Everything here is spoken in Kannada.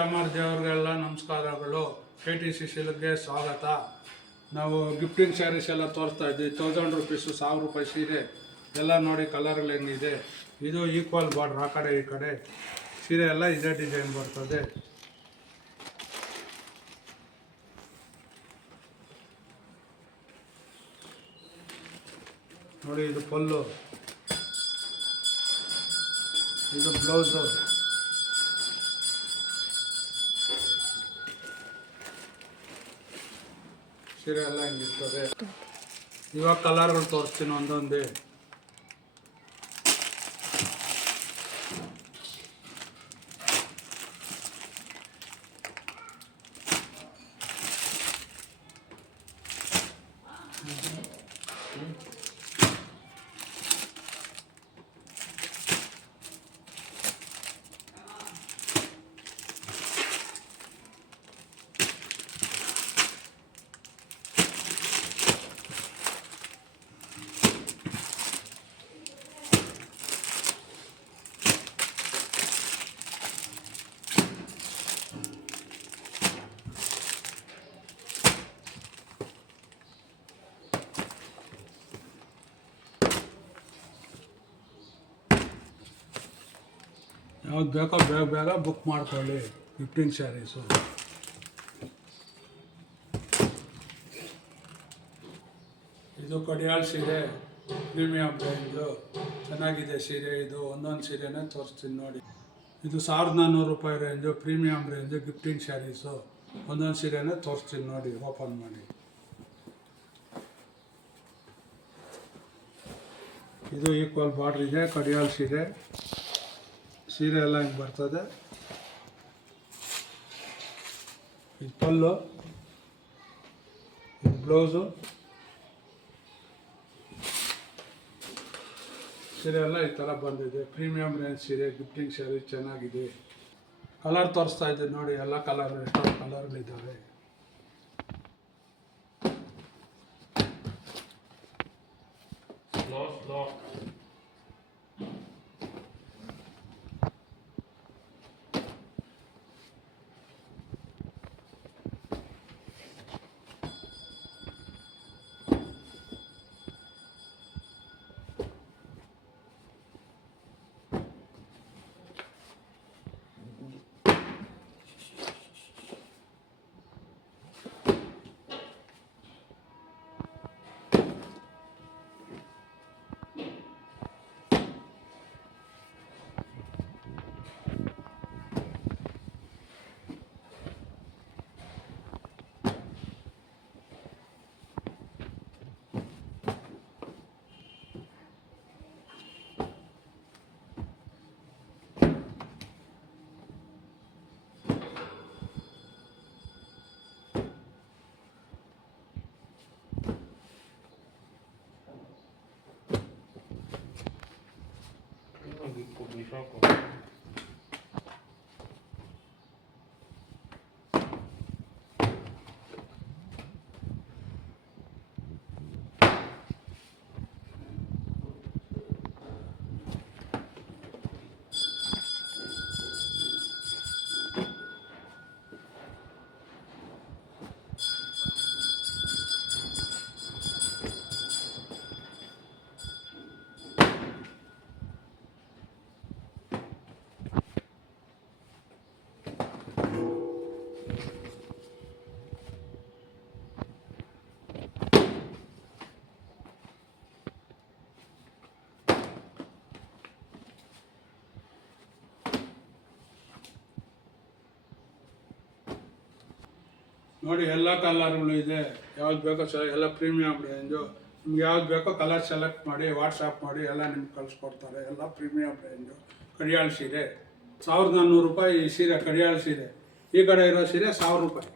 ದೇವ್ರಿಗೆಲ್ಲ ನಮಸ್ಕಾರಗಳು. KTC ಸಿಲ್ಕ್ಗೆ ಸ್ವಾಗತ. ನಾವು ಗಿಫ್ಟಿಂಗ್ ಸ್ಯಾರೀಸ್ ಎಲ್ಲ ತೋರಿಸ್ತಾ ಇದ್ವಿ. 1000 ರೂಪೀಸು, 1000 ರೂಪಾಯಿ ಸೀರೆ ಎಲ್ಲ ನೋಡಿ ಕಲರ್ಗಳು ಹೆಂಗಿದೆ. ಇದು ಈಕ್ವಲ್ ಬಾರ್ಡ್ರ್, ಆ ಕಡೆ ಈ ಕಡೆ ಸೀರೆ ಎಲ್ಲ ಇದೇ ಡಿಸೈನ್ ಬರ್ತದೆ. ನೋಡಿ, ಇದು ಪಲ್ಲು, ಇದು ಬ್ಲೌಸು. ಸೀರೆ ಎಲ್ಲ ಹಿಂಗಿರ್ತದೆ. ಇವಾಗ ಕಲರ್ಗಳು ತೋರಿಸ್ತೀನಿ ಒಂದೊಂದೇ. ಯಾವ್ದು ಬೇಕೋ ಬೇಗ ಬುಕ್ ಮಾಡ್ಕೊಳ್ಳಿ. ಗಿಫ್ಟಿಂಗ್ ಸ್ಯಾರೀಸು. ಇದು ಕಡಿಯಾಳ್ ಸೀರೆ, ಪ್ರೀಮಿಯಂ ರೇಂಜು, ಚೆನ್ನಾಗಿದೆ ಸೀರೆ. ಇದು ಒಂದೊಂದು ಸೀರೆನೇ ತೋರಿಸ್ತೀನಿ ನೋಡಿ. ಇದು 1400 ರೂಪಾಯಿ range, premium range, gifting saris. ಒಂದೊಂದು ಸೀರೆನೇ ತೋರಿಸ್ತೀನಿ ನೋಡಿ, ಓಪನ್ ಮಾಡಿ. ಇದು ಈಕ್ವಲ್ ಬಾರ್ಡ್ರ್ ಇದೆ, ಕಡಿಯಾಳ್ ಸೀರೆ. ಸೀರೆ ಎಲ್ಲ ಹಿಂಗೆ ಬರ್ತದೆ. ಇದು ಪಲ್ಲು, ಇದು ಬ್ಲೌಸು. ಸೀರೆ ಎಲ್ಲ ಈ ಥರ ಬಂದಿದೆ. ಪ್ರೀಮಿಯಂ ರೇಂಜ್ ಸೀರೆ, ಗಿಫ್ಟಿಂಗ್ ಸ್ಯಾರಿ ಚೆನ್ನಾಗಿದೆ. ಕಲರ್ ತೋರಿಸ್ತಾ ಇದ್ದೀನಿ ನೋಡಿ, ಎಲ್ಲ ಕಲರ್, ಎಷ್ಟೊಂದು ಕಲರ್ಗಳಿದ್ದಾವೆ. ನೋಡಿ, ಎಲ್ಲ ಕಲರ್ಗಳು ಇದೆ. ಯಾವ್ದು ಬೇಕೋ ಎಲ್ಲ ಪ್ರೀಮಿಯಂ ರೇಂಜು. ನಿಮ್ಗೆ ಯಾವ್ದು ಬೇಕೋ ಕಲರ್ ಸೆಲೆಕ್ಟ್ ಮಾಡಿ, ವಾಟ್ಸಪ್ ಮಾಡಿ, ಎಲ್ಲ ನಿಮ್ಗೆ ಕಳಿಸ್ಕೊಡ್ತಾರೆ. ಎಲ್ಲ ಪ್ರೀಮಿಯಂ ರೇಂಜು. ಕಡಿಯಾಳ್ ಸೀರೆ 1400 ರೂಪಾಯಿ ಈ ಸೀರೆ, ಕಡಿಯಾಳ್ ಸೀರೆ. ಈ ಕಡೆ ಇರೋ ಸೀರೆ 1000 ರೂಪಾಯಿ.